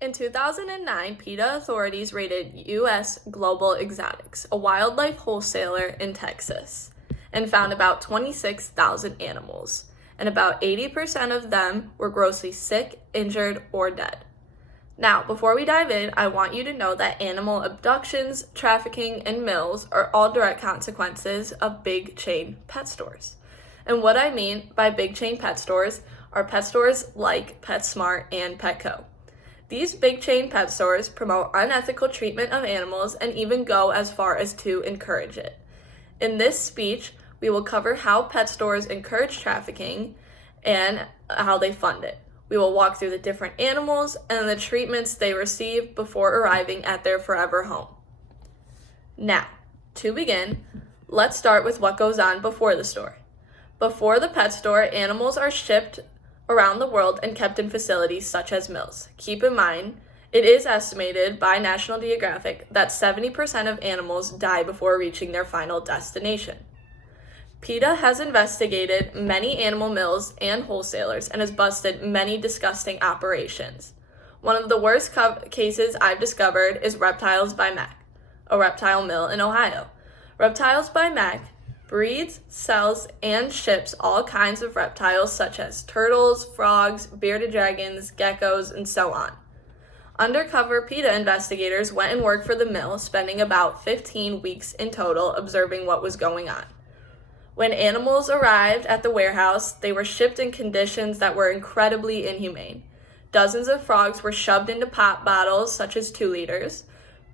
In 2009, PETA authorities raided U.S. Global Exotics, a wildlife wholesaler in Texas, and found about 26,000 animals, and about 80% of them were grossly sick, injured, or dead. Now, before we dive in, I want you to know that animal abductions, trafficking, and mills are all direct consequences of big chain pet stores. And what I mean by big chain pet stores are pet stores like PetSmart and Petco. These big chain pet stores promote unethical treatment of animals and even go as far as to encourage it. In this speech, we will cover how pet stores encourage trafficking and how they fund it. We will walk through the different animals and the treatments they receive before arriving at their forever home. Now, to begin, let's start with what goes on before the store. Before the pet store, animals are shipped around the world and kept in facilities such as mills. Keep in mind, it is estimated by National Geographic that 70% of animals die before reaching their final destination. PETA has investigated many animal mills and wholesalers and has busted many disgusting operations. One of the worst cases I've discovered is Reptiles by Mac, a reptile mill in Ohio. Reptiles by Mac breeds, sells, and ships all kinds of reptiles such as turtles, frogs, bearded dragons, geckos, and so on. Undercover PETA investigators went and worked for the mill, spending about 15 weeks in total observing what was going on. When animals arrived at the warehouse, they were shipped in conditions that were incredibly inhumane. Dozens of frogs were shoved into pop bottles, such as 2 liters.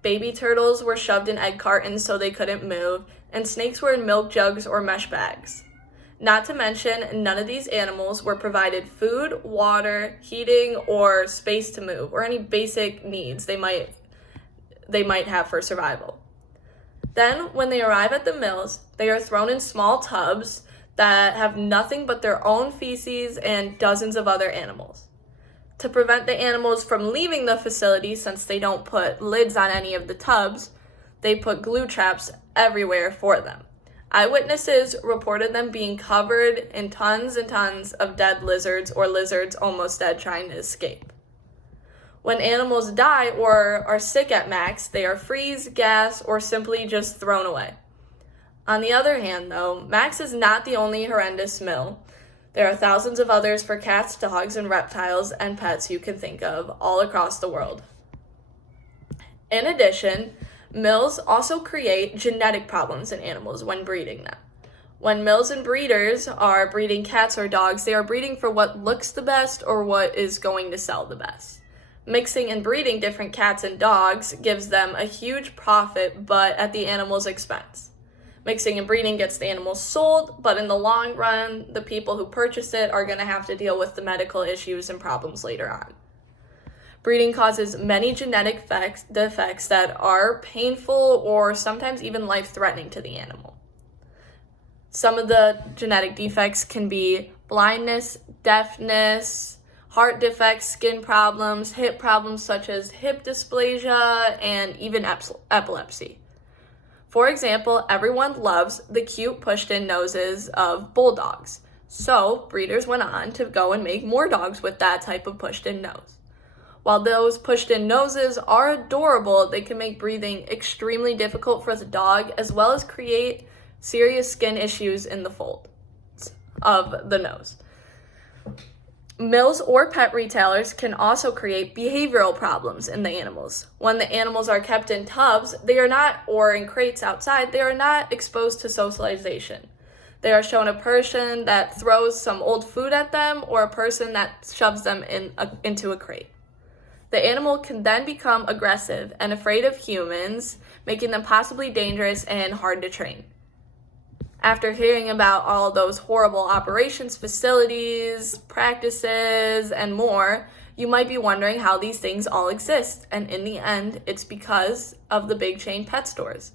Baby turtles were shoved in egg cartons so they couldn't move, and snakes were in milk jugs or mesh bags. Not to mention, none of these animals were provided food, water, heating, or space to move, or any basic needs they might have for survival. Then, when they arrive at the mills, they are thrown in small tubs that have nothing but their own feces and dozens of other animals. To prevent the animals from leaving the facility, since they don't put lids on any of the tubs, they put glue traps everywhere for them. Eyewitnesses reported them being covered in tons and tons of dead lizards or lizards almost dead trying to escape. When animals die or are sick at max, they are freeze, gas, or simply just thrown away. On the other hand, though, Max is not the only horrendous mill. There are thousands of others for cats, dogs, and reptiles and pets you can think of all across the world. In addition, mills also create genetic problems in animals when breeding them. When mills and breeders are breeding cats or dogs, they are breeding for what looks the best or what is going to sell the best. Mixing and breeding different cats and dogs gives them a huge profit, but at the animal's expense. Mixing and breeding gets the animals sold, but in the long run, the people who purchase it are going to have to deal with the medical issues and problems later on. Breeding causes many genetic defects that are painful or sometimes even life-threatening to the animal. Some of the genetic defects can be blindness, deafness, heart defects, skin problems, hip problems such as hip dysplasia, and even epilepsy. For example, everyone loves the cute pushed-in noses of bulldogs. So breeders went on to go and make more dogs with that type of pushed-in nose. While those pushed-in noses are adorable, they can make breathing extremely difficult for the dog, as well as create serious skin issues in the folds of the nose. Mills or pet retailers can also create behavioral problems in the animals. When the animals are kept in tubs, or in crates outside, they are not exposed to socialization. They are shown a person that throws some old food at them or a person that shoves them into a crate. The animal can then become aggressive and afraid of humans, making them possibly dangerous and hard to train. After hearing about all those horrible operations, facilities, practices, and more, you might be wondering how these things all exist. And in the end, it's because of the big chain pet stores.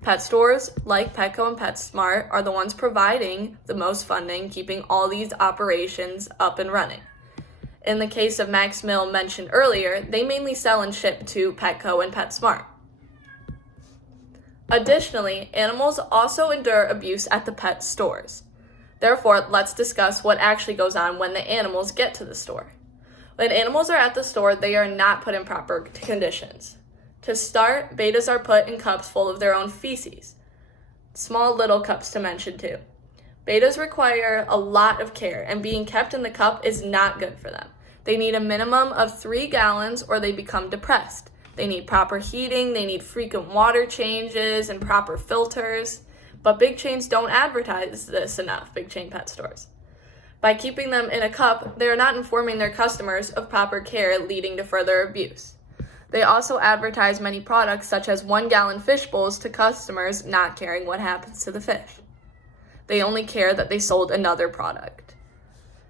Pet stores like Petco and PetSmart are the ones providing the most funding, keeping all these operations up and running. In the case of Max Mill mentioned earlier, they mainly sell and ship to Petco and PetSmart. Additionally, animals also endure abuse at the pet stores. Therefore, let's discuss what actually goes on when the animals get to the store. When animals are at the store, they are not put in proper conditions. To start, betas are put in cups full of their own feces. Small little cups to mention too. Betas require a lot of care, and being kept in the cup is not good for them. They need a minimum of 3 gallons or they become depressed. They need proper heating, they need frequent water changes and proper filters. But big chains don't advertise this enough, big chain pet stores. By keeping them in a cup, they are not informing their customers of proper care, leading to further abuse. They also advertise many products such as 1-gallon fish bowls to customers, not caring what happens to the fish. They only care that they sold another product.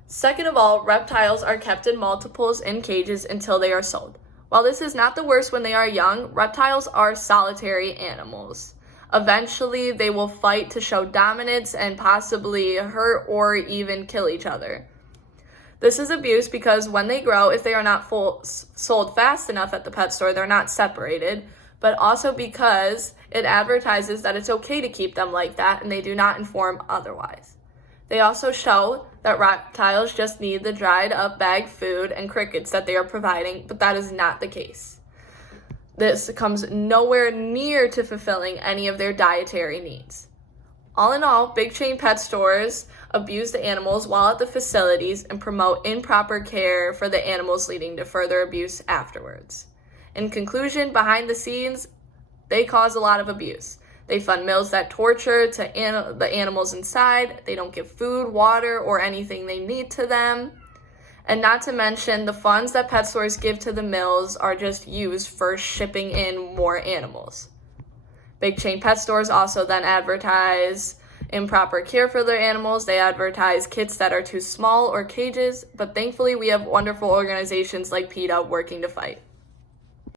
Second of all, reptiles are kept in multiples in cages until they are sold. While this is not the worst when they are young, reptiles are solitary animals. Eventually, they will fight to show dominance and possibly hurt or even kill each other. This is abuse because when they grow, if they are not sold fast enough at the pet store, they're not separated, but also because it advertises that it's okay to keep them like that and they do not inform otherwise. They also show that reptiles just need the dried up bagged food and crickets that they are providing, but that is not the case. This comes nowhere near to fulfilling any of their dietary needs. All in all, big chain pet stores abuse the animals while at the facilities and promote improper care for the animals, leading to further abuse afterwards. In conclusion, behind the scenes, they cause a lot of abuse. They fund mills that torture the animals inside. They don't give food, water, or anything they need to them. And not to mention, the funds that pet stores give to the mills are just used for shipping in more animals. Big chain pet stores also then advertise improper care for their animals. They advertise kits that are too small or cages, but thankfully we have wonderful organizations like PETA working to fight.